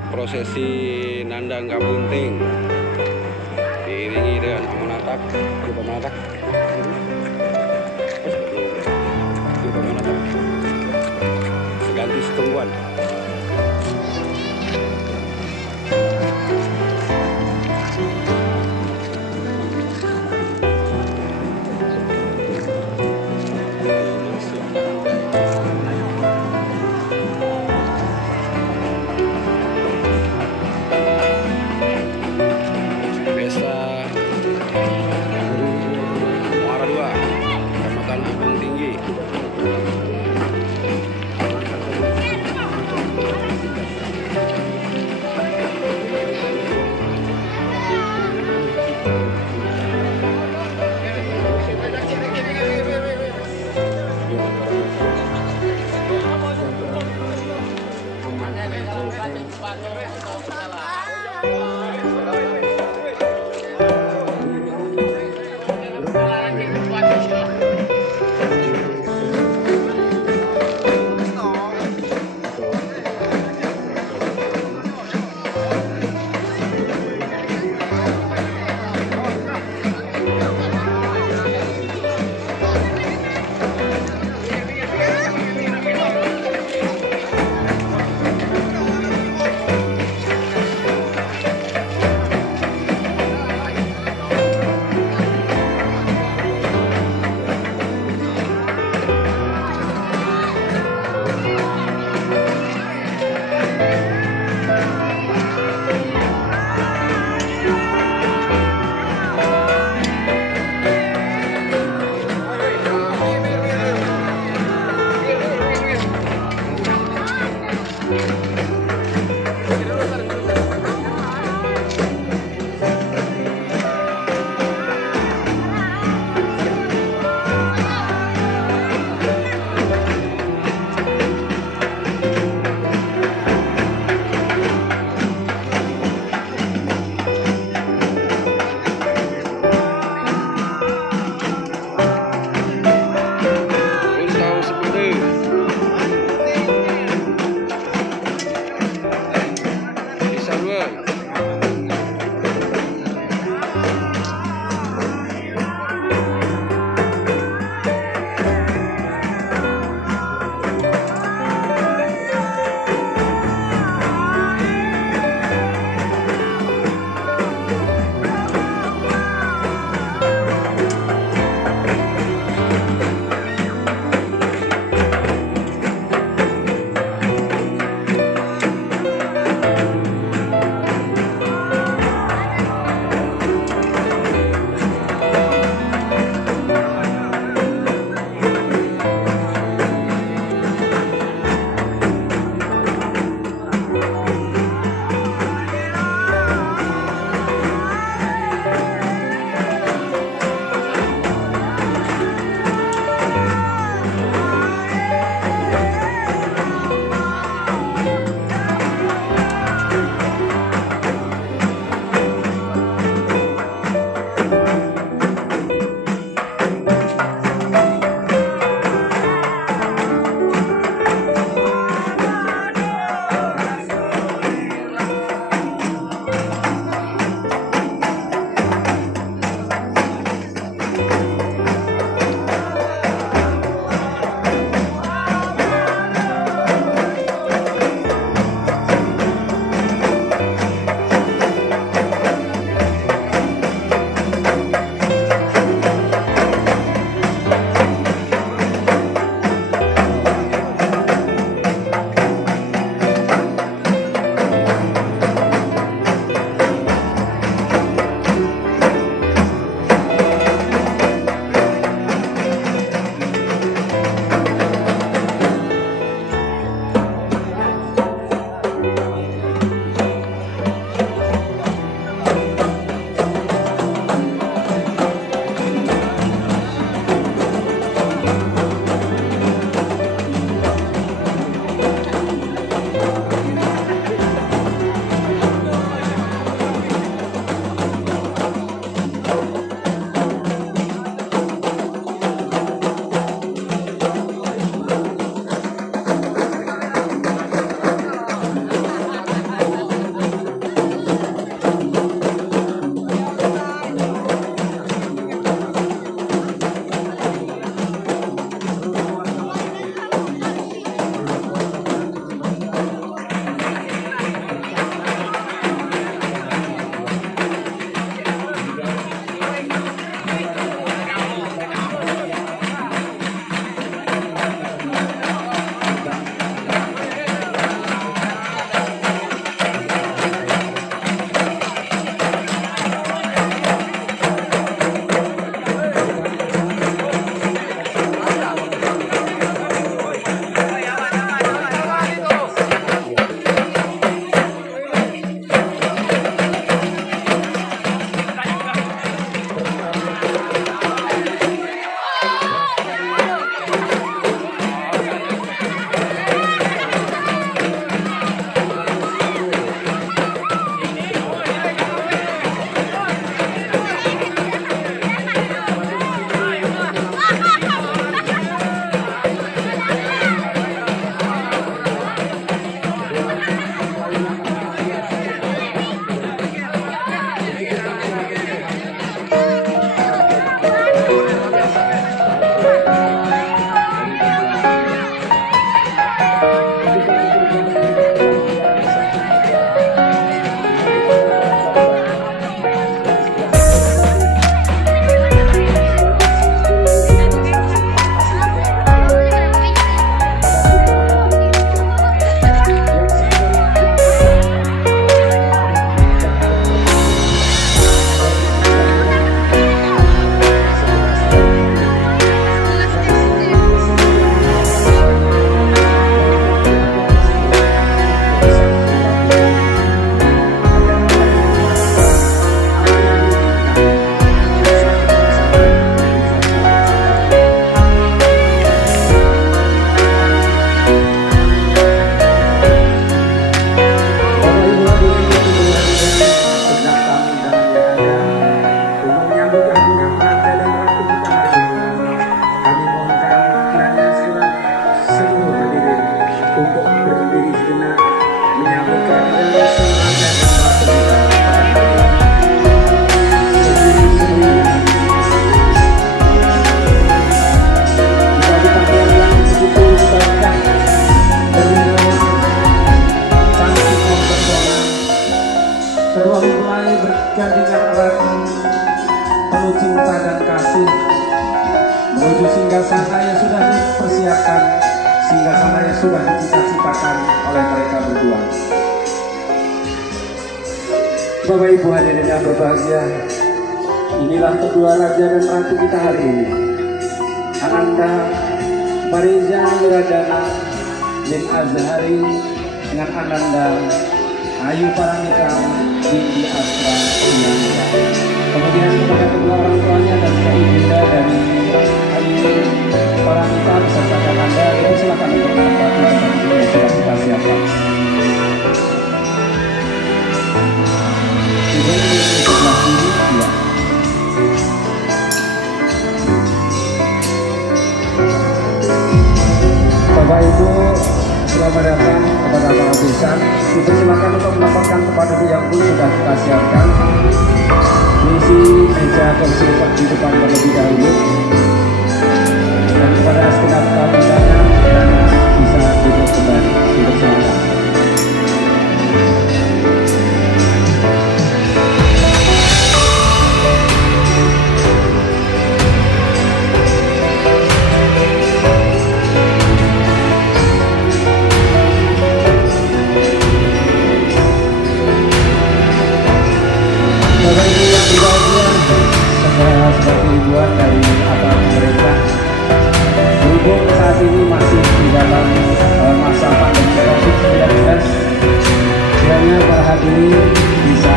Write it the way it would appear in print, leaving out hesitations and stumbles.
prosesi Nandang Kabunting diiringi dengan pemenatak, seganti setungguan. menyambut kehadiran semangat dan waktu kita pada hari ini. Jadi pakaian yang begitu indah bernilai cantik mempesona. Kedua mempelai bergandengan erat penuh cinta dan kasih menuju singgasana yang sudah dipersiapkan, singgasana yang sudah dicita-citakan oleh mereka berdua. Bapak Ibu hadirin yang berbahagia, inilah kedua raja dan ratu kita hari ini. Ananda Mariza Wiradana bin Azhari dengan Ananda Ayu Paramita binti Asra Iyanda. Kemudian kepada kedua orang tuanya dan ibunda dari Ayu Paramita beserta Ananda, itu silakan untuk menempati tempat duduk yang sudah kita siapkan. Ibu di sebelah kiri, ya. Bapak Ibu, selamat datang kepada para besan. Dipersilakan untuk menempatkan tempat duduk yang pun sudah kita siapkan. Diisi meja kursi di depan terlebih dahulu. Dan kepada segenap tamu undangan bisa duduk kembali. Dipersilakan. Bapak Ibu yang berbahagia, segera sebagai hiburan dari aparat pemerintah, berhubung saat ini masih di dalam masa pandemi COVID-19, kiranya para hadirin bisa